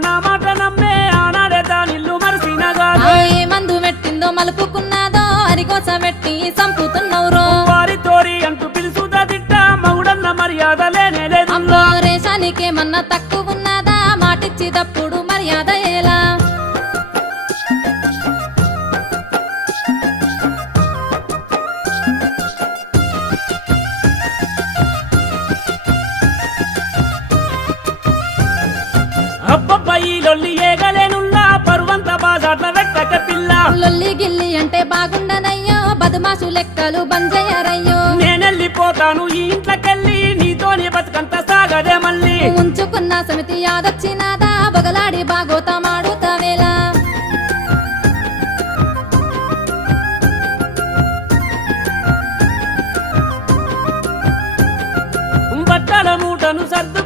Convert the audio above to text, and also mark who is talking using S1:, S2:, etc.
S1: నా మాట నమ్మే ఆనాడే దానిల్లు మరిసినగా
S2: ఆ ఏ మందు పెట్టిందో మలుపుకున్నాదో అరికోస పెట్టి సంపుతున్నవురో
S1: వారి తోరి అంటూ పిలుసుదా తిట్ట మగుడన్న మర్యాద లేనే లేదు
S2: అమ్మో రేషానికేమన్నా తక్కువ ఉన్నదా మాటిచ్చి తప్పుడు మర్యాద ఎలా? గిల్లి అంటే బాగుండనయ్యో బదుమాసు లెక్కలు బంజయ్యారయ్యో
S1: నేను వెళ్ళిపోతాను ఈ ఇంట్లోకెళ్ళి నీతోనే బతుకంత సాగదే మళ్ళీ.
S2: ఉంచుకున్న సమితి యాదొచ్చినాదా బొగలాడి బాగోతమాడుతావేలా బట్టల మూటను సర్దు